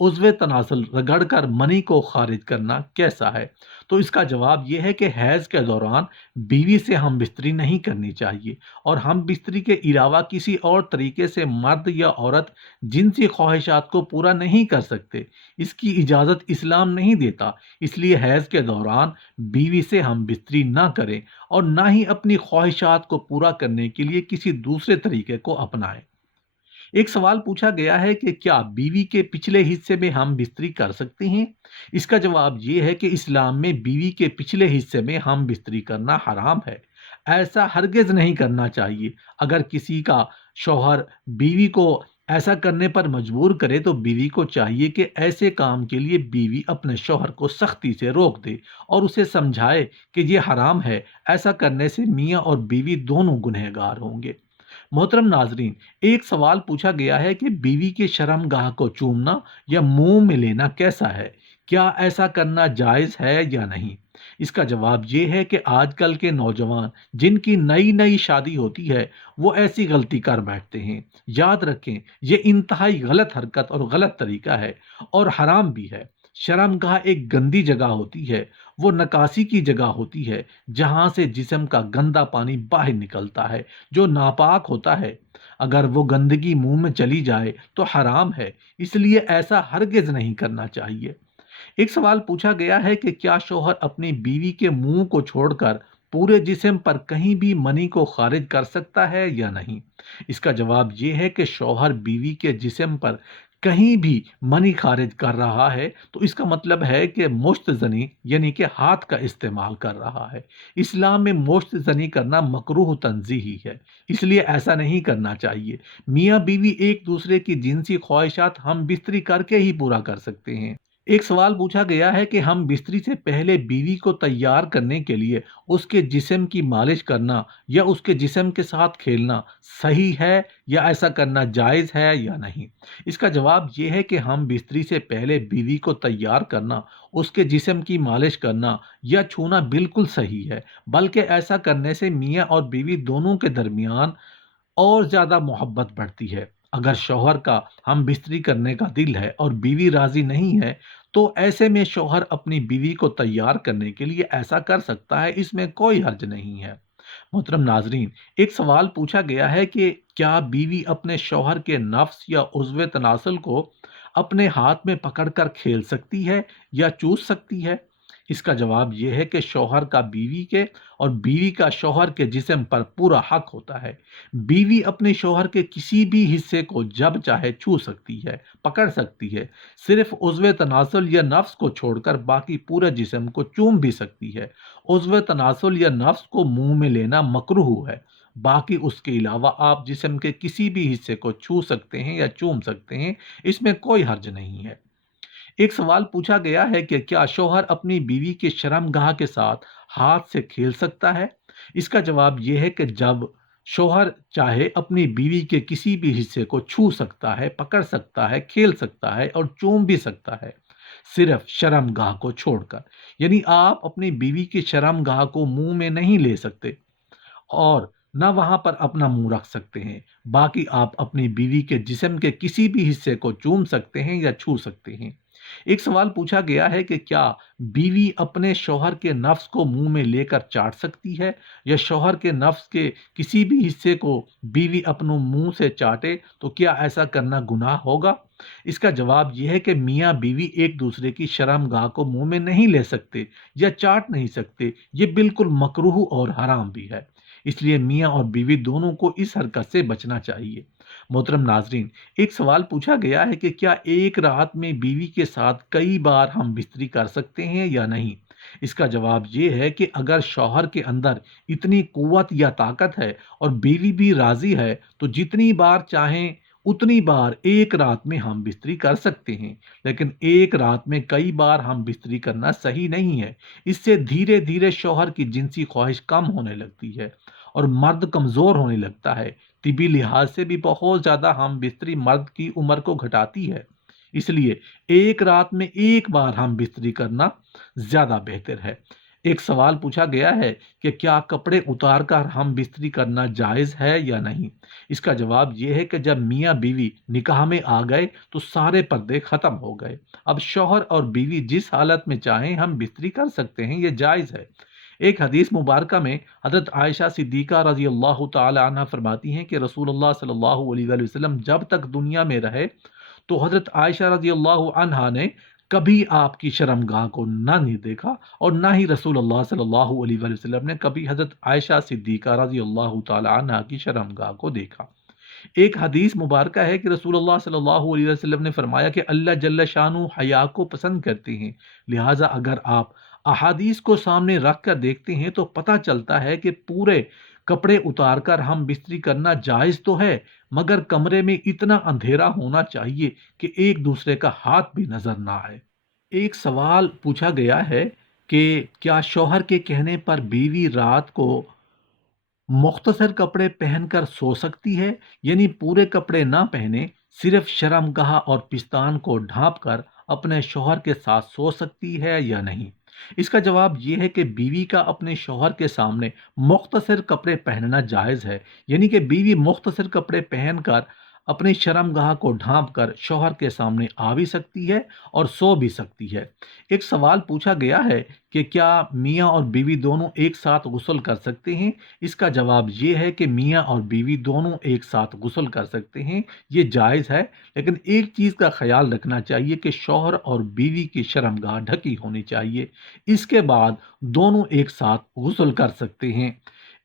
عضو تناسل رگڑ کر منی کو خارج کرنا کیسا ہے؟ تو اس کا جواب یہ ہے کہ حیض کے دوران بیوی سے ہم بستری نہیں کرنی چاہیے، اور ہم بستری کے علاوہ کسی اور طریقے سے مرد یا عورت جنسی خواہشات کو پورا نہیں کر سکتے۔ اس کی اجازت اسلام نہیں دیتا، اس لیے حیض کے دوران بیوی سے ہم بستری نہ کریں اور نہ ہی اپنی خواہشات کو پورا کرنے کے لیے کسی دوسرے طریقے کو اپنائیں۔ ایک سوال پوچھا گیا ہے کہ کیا بیوی کے پچھلے حصے میں ہم بستری کر سکتے ہیں؟ اس کا جواب یہ ہے کہ اسلام میں بیوی کے پچھلے حصے میں ہم بستری کرنا حرام ہے۔ ایسا ہرگز نہیں کرنا چاہیے۔ اگر کسی کا شوہر بیوی کو ایسا کرنے پر مجبور کرے تو بیوی کو چاہیے کہ ایسے کام کے لیے بیوی اپنے شوہر کو سختی سے روک دے اور اسے سمجھائے کہ یہ حرام ہے۔ ایسا کرنے سے میاں اور بیوی دونوں گنہگار ہوں گے۔ محترم ناظرین، ایک سوال پوچھا گیا ہے کہ بیوی کے شرم گاہ کو چومنا یا منہ میں لینا کیسا ہے؟ کیا ایسا کرنا جائز ہے یا نہیں؟ اس کا جواب یہ ہے کہ آج کل کے نوجوان جن کی نئی نئی شادی ہوتی ہے وہ ایسی غلطی کر بیٹھتے ہیں۔ یاد رکھیں، یہ انتہائی غلط حرکت اور غلط طریقہ ہے اور حرام بھی ہے۔ شرم گاہ ایک گندی جگہ ہوتی ہے، وہ نکاسی کی جگہ ہوتی ہے جہاں سے جسم کا گندا پانی باہر نکلتا ہے جو ناپاک ہوتا ہے۔ اگر وہ گندگی منہ میں چلی جائے تو حرام ہے، اس لیے ایسا ہرگز نہیں کرنا چاہیے۔ ایک سوال پوچھا گیا ہے کہ کیا شوہر اپنی بیوی کے منہ کو چھوڑ کر پورے جسم پر کہیں بھی منی کو خارج کر سکتا ہے یا نہیں؟ اس کا جواب یہ ہے کہ شوہر بیوی کے جسم پر کہیں بھی منی خارج کر رہا ہے تو اس کا مطلب ہے کہ مشت زنی یعنی کہ ہاتھ کا استعمال کر رہا ہے۔ اسلام میں مشت زنی کرنا مکروہ تنزیہی ہے، اس لیے ایسا نہیں کرنا چاہیے۔ میاں بیوی ایک دوسرے کی جنسی خواہشات ہم بستری کر کے ہی پورا کر سکتے ہیں۔ ایک سوال پوچھا گیا ہے کہ ہم بستری سے پہلے بیوی کو تیار کرنے کے لیے اس کے جسم کی مالش کرنا یا اس کے جسم کے ساتھ کھیلنا صحیح ہے یا ایسا کرنا جائز ہے یا نہیں؟ اس کا جواب یہ ہے کہ ہم بستری سے پہلے بیوی کو تیار کرنا، اس کے جسم کی مالش کرنا یا چھونا بالکل صحیح ہے، بلکہ ایسا کرنے سے میاں اور بیوی دونوں کے درمیان اور زیادہ محبت بڑھتی ہے۔ اگر شوہر کا ہم بستری کرنے کا دل ہے اور بیوی راضی نہیں ہے تو ایسے میں شوہر اپنی بیوی کو تیار کرنے کے لیے ایسا کر سکتا ہے، اس میں کوئی حرج نہیں ہے۔ محترم ناظرین، ایک سوال پوچھا گیا ہے کہ کیا بیوی اپنے شوہر کے نفس یا عضو تناسل کو اپنے ہاتھ میں پکڑ کر کھیل سکتی ہے یا چوس سکتی ہے؟ اس کا جواب یہ ہے کہ شوہر کا بیوی کے اور بیوی کا شوہر کے جسم پر پورا حق ہوتا ہے۔ بیوی اپنے شوہر کے کسی بھی حصے کو جب چاہے چھو سکتی ہے، پکڑ سکتی ہے، صرف عضو تناسل یا نفس کو چھوڑ کر باقی پورے جسم کو چوم بھی سکتی ہے۔ عضو تناسل یا نفس کو منہ میں لینا مکروہ ہے، باقی اس کے علاوہ آپ جسم کے کسی بھی حصے کو چھو سکتے ہیں یا چوم سکتے ہیں، اس میں کوئی حرج نہیں ہے۔ ایک سوال پوچھا گیا ہے کہ کیا شوہر اپنی بیوی کے شرم گاہ کے ساتھ ہاتھ سے کھیل سکتا ہے؟ اس کا جواب یہ ہے کہ جب شوہر چاہے اپنی بیوی کے کسی بھی حصے کو چھو سکتا ہے، پکڑ سکتا ہے، کھیل سکتا ہے اور چوم بھی سکتا ہے، صرف شرم گاہ کو چھوڑ کر۔ یعنی آپ اپنی بیوی کی شرم گاہ کو منہ میں نہیں لے سکتے اور نہ وہاں پر اپنا منہ رکھ سکتے ہیں، باقی آپ اپنی بیوی کے جسم کے کسی بھی حصے کو چوم سکتے ہیں یا چھو سکتے ہیں۔ ایک سوال پوچھا گیا ہے کہ کیا بیوی اپنے شوہر کے نفس کو منہ میں لے کر چاٹ سکتی ہے یا شوہر کے نفس کے کسی بھی حصے کو بیوی اپنے منہ سے چاٹے تو کیا ایسا کرنا گناہ ہوگا؟ اس کا جواب یہ ہے کہ میاں بیوی ایک دوسرے کی شرم گاہ کو منہ میں نہیں لے سکتے یا چاٹ نہیں سکتے، یہ بالکل مکروہ اور حرام بھی ہے، اس لیے میاں اور بیوی دونوں کو اس حرکت سے بچنا چاہیے۔ محترم ناظرین، ایک سوال پوچھا گیا ہے کہ کیا ایک رات میں بیوی کے ساتھ کئی بار ہم بستری کر سکتے ہیں یا نہیں؟ اس کا جواب یہ ہے کہ اگر شوہر کے اندر اتنی قوت یا طاقت ہے اور بیوی بھی راضی ہے تو جتنی بار چاہیں اتنی بار ایک رات میں ہم بستری کر سکتے ہیں، لیکن ایک رات میں کئی بار ہم بستری کرنا صحیح نہیں ہے۔ اس سے دھیرے دھیرے شوہر کی جنسی خواہش کم ہونے لگتی ہے اور مرد کمزور ہونے لگتا ہے۔ طبی لحاظ سے بھی بہت زیادہ ہم بستری مرد کی عمر کو گھٹاتی ہے، اس لیے ایک رات میں ایک بار ہم بستری کرنا زیادہ بہتر ہے۔ ایک سوال پوچھا گیا ہے کہ کیا کپڑے اتار کر ہم بستری کرنا جائز ہے یا نہیں؟ اس کا جواب یہ ہے کہ جب میاں بیوی نکاح میں آ گئے تو سارے پردے ختم ہو گئے۔ اب شوہر اور بیوی جس حالت میں چاہیں ہم بستری کر سکتے ہیں، یہ جائز ہے۔ ایک حدیث مبارکہ میں حضرت عائشہ صدیقہ رضی اللہ تعالی عنہ فرماتی ہیں کہ رسول اللہ صلی اللہ علیہ وآلہ وسلم جب تک دنیا میں رہے تو حضرت عائشہ رضی اللہ عنہا نے کبھی آپ کی شرمگاہ کو نہ نہیں دیکھا، اور نہ ہی رسول اللہ صلی اللہ علیہ وآلہ وسلم نے کبھی حضرت عائشہ صدیقہ رضی اللہ تعالی عنہا کی شرمگاہ کو دیکھا۔ ایک حدیث مبارکہ ہے کہ رسول اللہ صلی اللہ علیہ وسلم نے فرمایا کہ اللہ جل شانہ حیا کو پسند کرتے ہیں، لہٰذا اگر آپ احادیث کو سامنے رکھ کر دیکھتے ہیں تو پتہ چلتا ہے کہ پورے کپڑے اتار کر ہم بستری کرنا جائز تو ہے، مگر کمرے میں اتنا اندھیرا ہونا چاہیے کہ ایک دوسرے کا ہاتھ بھی نظر نہ آئے۔ ایک سوال پوچھا گیا ہے کہ کیا شوہر کے کہنے پر بیوی رات کو مختصر کپڑے پہن کر سو سکتی ہے، یعنی پورے کپڑے نہ پہنے، صرف شرمگاہ اور پستان کو ڈھانپ کر اپنے شوہر کے ساتھ سو سکتی ہے یا نہیں؟ اس کا جواب یہ ہے کہ بیوی کا اپنے شوہر کے سامنے مختصر کپڑے پہننا جائز ہے، یعنی کہ بیوی مختصر کپڑے پہن کر اپنی شرمگاہ کو ڈھانپ کر شوہر کے سامنے آ بھی سکتی ہے اور سو بھی سکتی ہے۔ ایک سوال پوچھا گیا ہے کہ کیا میاں اور بیوی دونوں ایک ساتھ غسل کر سکتے ہیں؟ اس کا جواب یہ ہے کہ میاں اور بیوی دونوں ایک ساتھ غسل کر سکتے ہیں، یہ جائز ہے، لیکن ایک چیز کا خیال رکھنا چاہیے کہ شوہر اور بیوی کی شرمگاہ ڈھکی ہونی چاہیے، اس کے بعد دونوں ایک ساتھ غسل کر سکتے ہیں۔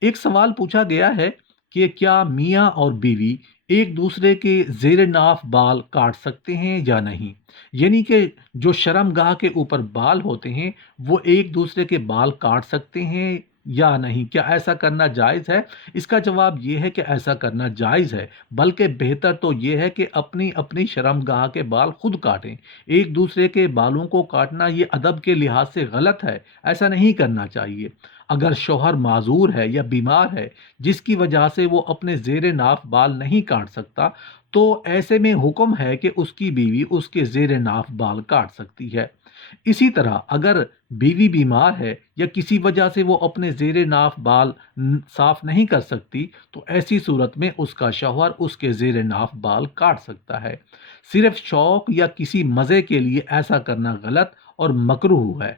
ایک سوال پوچھا گیا ہے کہ کیا میاں اور بیوی ایک دوسرے کے زیر ناف بال کاٹ سکتے ہیں یا نہیں؟ یعنی کہ جو شرمگاہ کے اوپر بال ہوتے ہیں وہ ایک دوسرے کے بال کاٹ سکتے ہیں یا نہیں؟ کیا ایسا کرنا جائز ہے؟ اس کا جواب یہ ہے کہ ایسا کرنا جائز ہے، بلکہ بہتر تو یہ ہے کہ اپنی اپنی شرمگاہ کے بال خود کاٹیں۔ ایک دوسرے کے بالوں کو کاٹنا یہ ادب کے لحاظ سے غلط ہے، ایسا نہیں کرنا چاہیے۔ اگر شوہر معذور ہے یا بیمار ہے جس کی وجہ سے وہ اپنے زیر ناف بال نہیں کاٹ سکتا، تو ایسے میں حکم ہے کہ اس کی بیوی اس کے زیر ناف بال کاٹ سکتی ہے۔ اسی طرح اگر بیوی بیمار ہے یا کسی وجہ سے وہ اپنے زیر ناف بال صاف نہیں کر سکتی، تو ایسی صورت میں اس کا شوہر اس کے زیر ناف بال کاٹ سکتا ہے۔ صرف شوق یا کسی مزے کے لیے ایسا کرنا غلط اور مکروہ ہے۔